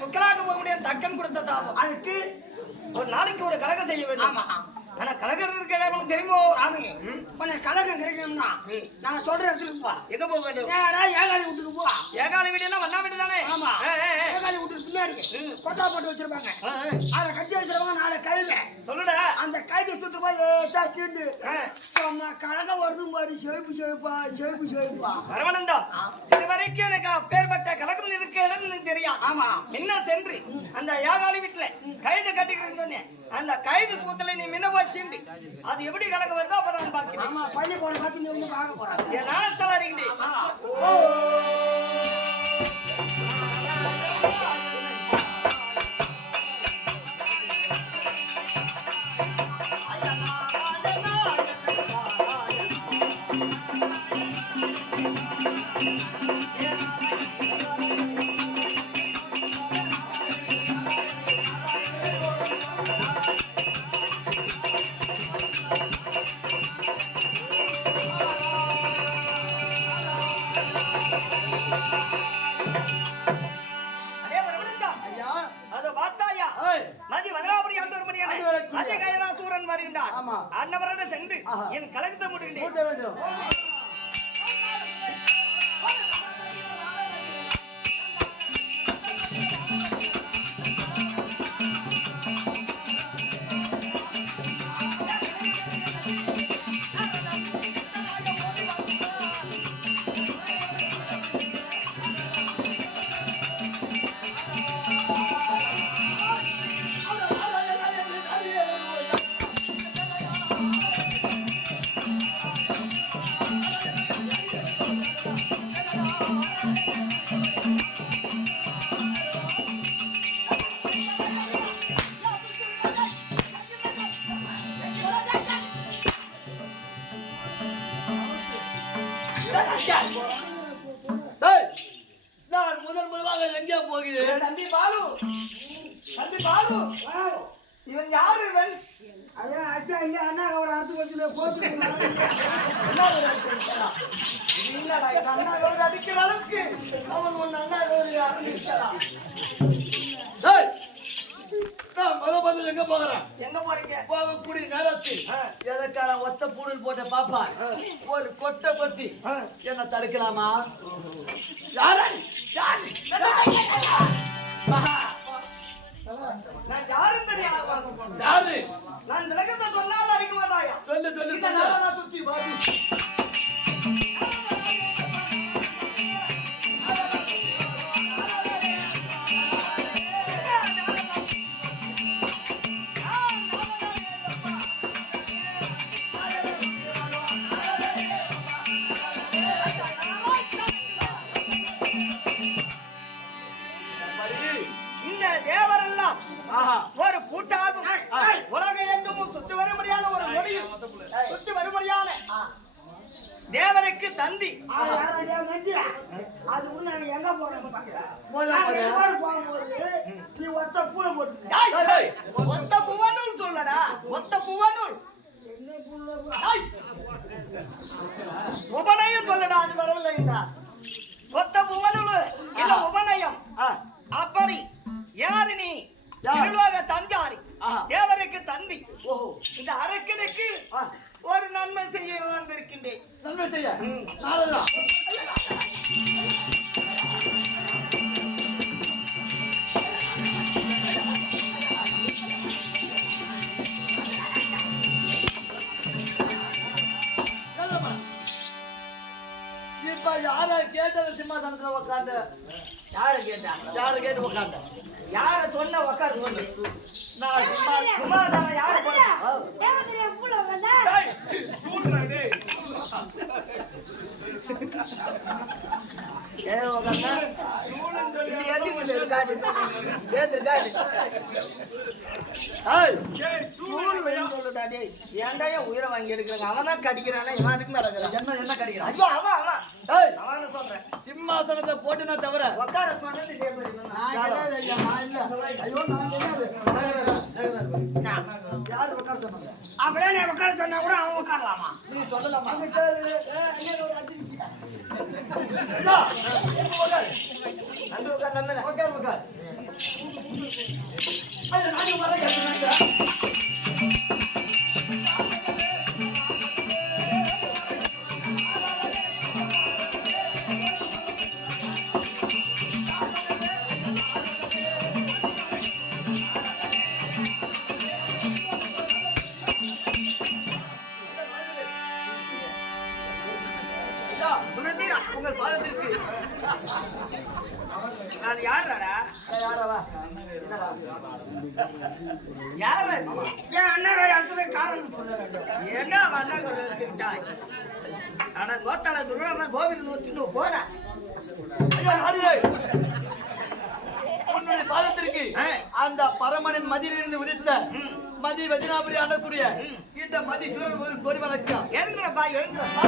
சுக்கலாக போக முடியாது தக்கன் கொடுத்த சாபம். அதுக்கு ஒரு நாளைக்கு ஒரு கலகம் செய்ய வேண்டும். ஆமா ஆனா கலகர் இருக்க இடம் தெரியுமோ? சாமி உன்னை கலகம் கிடைக்கணும்னா நான் சொல்ற இடத்துக்கு போ. எங்க போக வேண்டும்? ஏகாலி வீட்டுக்கு போ. ஏகால வீடுனா வண்ணா வீடு தானே? ஆமா. ஏகாலி வீட்டுக்கு பின்னாடி கொட்டா போட்டு வச்சிருப்பாங்க. அதை கட்டி வச்சிருப்பாங்க நாலு கையில. சொல்லுடா. அந்த கைது சுத்து போது லேசா சீண்டு. ஆ. சும்மா கலகம் வருது பாரு. செழிப்பு செழிப்பா செழிப்பு செழிப்பா பரமானந்தம் இதுவரைக்கும் எனக்கு அப்பேற்பட்ட கலகம் இருக்க இடம் தெரியாது. ஆமா. முன்ன சென்று? அந்த யாகாலி வீட்டுல கைது கட்டிக்கிறேன்னு சொன்னேன். அந்த கைது சூத்துல நீ மின்ன போச்சுண்டு அது எப்படி கலகம் வருதோ அப்ப நான் பாக்கிறேன் ஆமா பள்ளி போன பார்த்து நீ வந்து பார்க்க போறாங்க. என் நாணத்தால இருக்கீங்க என் முடிந்தேன் கூட்ட வேண்டும். அடிக்கிறா? அண்ணா கவுரு அடிக்கிற அளவுக்கு அவன் ஒன்னு அண்ணா அடிக்கிறான் முத முதல்ல எங்க போகிறேன்? எங்க போறீங்க? போகக்கூடிய நேரத்தில். எதற்கான ஒத்த பூடல் போட்ட பாப்பா? ஒரு கொட்டை ஆ. என்ன தடுக்கலாமா? யாரை? யாரு? நான் யாரும் தெரியாத யாரு? நான் விளக்கத்தை சொன்னால் அடிக்க மாட்டாயா? சொல்லு சொல்லு நான் சுத்தி பாரு புள்ள ஏய். உபநயம் சொல்லடா அது வரவில்லைங்களா ஒத்த புவனூல் இல்ல உபநயம். அப்படி. யாரு நீ? திருலோக தந்தாரி. தேவருக்கு தந்தி. ஓஹோ. இந்த அரக்கனுக்கு ஒரு நன்மை செய்ய வந்திருக்கின்றேன். நன்மை செய்ய? சிம்மாசனத்துல உட்காந்து யாரு கேட்டா யார கேட்டு உட்காந்த யார சொன்ன உக்காரு சொல்லு. நான் சும்மா சும்மா தானே யாரு உக்காந்தா? உயிரை வாங்கி எடுக்கிறாங்க? அவன் தான் கடிக்கிறானா இவன் அதுக்கு மேல என்ன என்ன கிடைக்கிறான்? ஐயோ அவன் அவன். ஏய், அவன் சொல்றேன். சிம்மாசனத்தை போட்டுனா தவிர உட்கார சொன்னது இதே மாதிரி தான். நான் கிடையாது ஐயா நான் இல்ல. ஐயோ நான் கிடையாது யாரு உட்கார சொன்னாங்க அப்படியே உட்கார சொன்னா கூட அவன் உட்காரலாமா நீ சொல்லலாமா? என்ன ஒரு அடிச்சு உட்காரு. நண்டு உட்கார் நம்ம உட்காரு, உட்காரு. அது வேண்டும் ஏண்டா வண்ண எடுத்துக்கிட்டாய் ஆனா கோத்தால துருவா கோவில் நூத்தி போடா. உன்னுடைய பாதத்திற்கு. அந்த பரமனின் மதியிலிருந்து உதித்த மதி வஜினாபுரி ஆண்டக்கூடிய இந்த மதி ஒரு வணக்கம் எழுந்துறப்பா எழுந்துறப்பா.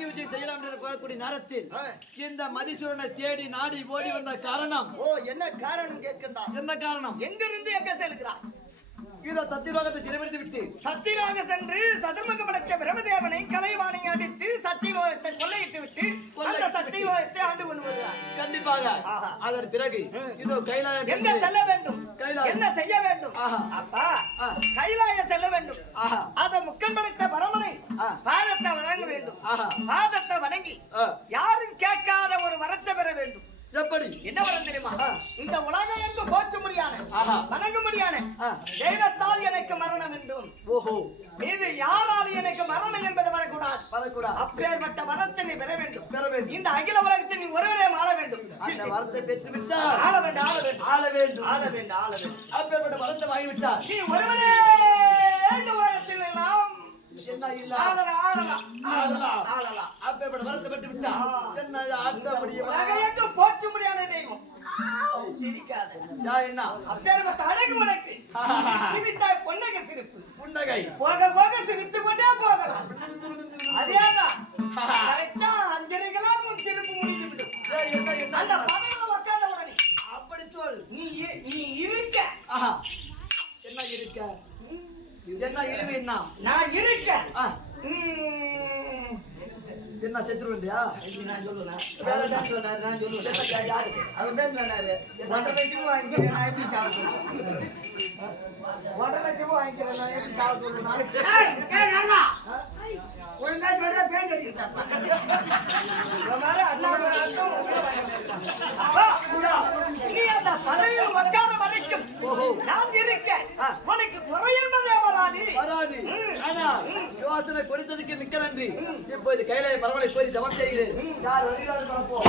விஜய் செய்யலாம் என்று கூறக்கூடிய நேரத்தில். இந்த மதிசூரனை தேடி நாடி ஓடி வந்த காரணம் ஓ என்ன காரணம் கேட்கின்றா என்ன காரணம்? எங்கிருந்து எங்க செல்கிறாய்? இதோ சத்தியலோகத்தை திறமெடுத்து விட்டு சத்தியலாக சென்று சதுர்முக படைச்ச பிரமதேவனை கலைவாணி அடித்து சத்தியலோகத்தை கொள்ளையிட்டு விட்டு அந்த சத்தியலோகத்தை ஆண்டு கொண்டு கண்டிப்பாக. அதன் பிறகு இதோ கைலாயம் எங்க செல்ல வேண்டும். என்ன செய்ய வேண்டும். அப்பா. கைலாய செல்ல வேண்டும் அத முக்கன் படைத்த பரமனை. பாதத்தை வணங்க வேண்டும். பாதத்தை வணங்கி. யாரும் கேட்காத ஒரு வரத்தை பெற வேண்டும் எப்படி? என்ன வரம் தெரியுமா. இந்த உலகம் எங்கு போற்று முடியான. வணங்க முடியான. தெய்வத்தால் எனக்கு மரணம் என்றும் ஓஹோ. இது யாரால் எனக்கு மரணம் என்பது வரக்கூடாது. வரக்கூடாது அப்பேற்பட்ட வரத்தை நீ பெற வேண்டும். பெற வேண்டும். இந்த அகில உலகத்தை நீ ஒருவனே ஆள வேண்டும். அந்த வரத்தை பெற்று விட்டால் ஆள வேண்டும் ஆள வேண்டும். ஆள வேண்டும். ஆள வேண்டும் ஆள வேண்டும். அப்பேற்பட்ட வரத்தை வாங்கி விட்டால் நீ ஒருவனே இந்த உலகத்தில் இல்ல? ஆளலாம் ஆளலாம் ஆளலாம். ஆளலாம் ஆளலாம் அப்பேற்பட்ட வரத்தை பெற்று விட்டால் என்ன ஆட்ட முடியுமா எங்கு போற்று முடியாத தெய்வம். சிரிக்காத. என்ன? அப்பேற்பட்ட அழகு உனக்கு. நீ சிரித்தாய் பொன்னக சிரிப்பு. புன்னகை. போக போக சிரித்து கொண்டே போகலாம். அதேதான் கரெக்டா அஞ்சரைகளால் உன் சிரிப்பு முடிந்து விடும். யா, என்ன என்ன? அந்த பதவியில உட்கார்ந்த உடனே அப்படி சொல். நீ நீ இருக்க. ஆஹா. என்ன இருக்க? என்ன இருமை என்ன? நான் இருக்க ஆ, ம், என்ன செத்துருவண்டியா இது நான் சொல்லுவேன். வேற தான் சொன்னாரு நான் சொல்லுவேன். யாரு? அவர் தான் சொன்னாரு. ஒன்றரை லட்சம் வாங்கிக்கிறேன் நான் எப்படி சாப்பிடுவேன் ஒன்றரை லட்சம் ரூபாய் வாங்கிக்கிறேன் நான் எப்படி சாப்பிடுவேன் ஏய், ஏய், நல்லா. ஒழுங்கா சொல்ற பேன் அடிக்கிட்டப்பா இந்த மாதிரி அண்ணாமராஜும் உயிரை வாங்கிட்டு அப்பா, நீ அந்த பதவியில் உட்கார வரைக்கும் நான் இருக்கேன் உனக்கு குறை என்பதே வராது வராது ஆனா யோசனை கொடுத்ததுக்கு மிக்க நன்றி. இப்போது கையில பரவலை போய் தவம் செய்கிறேன். யார் வருகிறார் பார்ப்போம்.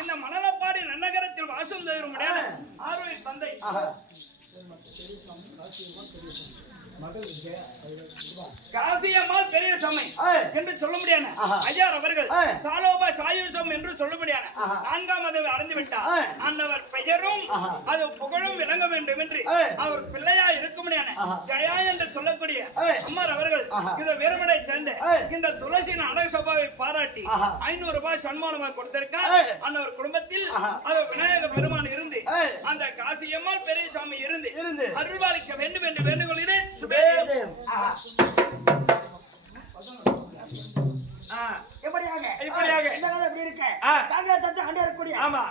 இந்த மணலப்பாடி நன்னகரத்தில் வாசம் தரும் ஆர்வை தந்தை. காசியம்மாள் பெரிய ஏய். என்று சொல்ல முடியாது. ஐயார் அவர்கள். சாலோபா சாயுசம் என்று சொல்ல முடியாது. நான்காம் அதை அடைந்து விட்டார். அந்தவர் பெயரும். அது புகழும் விளங்க வேண்டும் என்று. அவர் பிள்ளையா இருக்க முடியாது. ஜயா என்று சொல்லக்கூடிய. அம்மார் அவர்கள். இந்த வீரமடை சேர்ந்த. இந்த துளசியின் அழகு சபாவை பாராட்டி. ஐநூறு ரூபாய் சன்மானமாக கொடுத்திருக்கார். அந்த ஒரு குடும்பத்தில். அது விநாயக பெருமான் இருந்து. அந்த காசியம்மாள் பெரியசாமி இருந்து இருந்து. அருள்வாளிக்க வேண்டும் என்று வேண்டுகொள்கிறேன் சுபேதம் எப்படியாக இப்படியாக. இந்த கதை எப்படி இருக்கு. காங்கிரஸ் அண்டே இருக்கக்கூடிய ஆமா.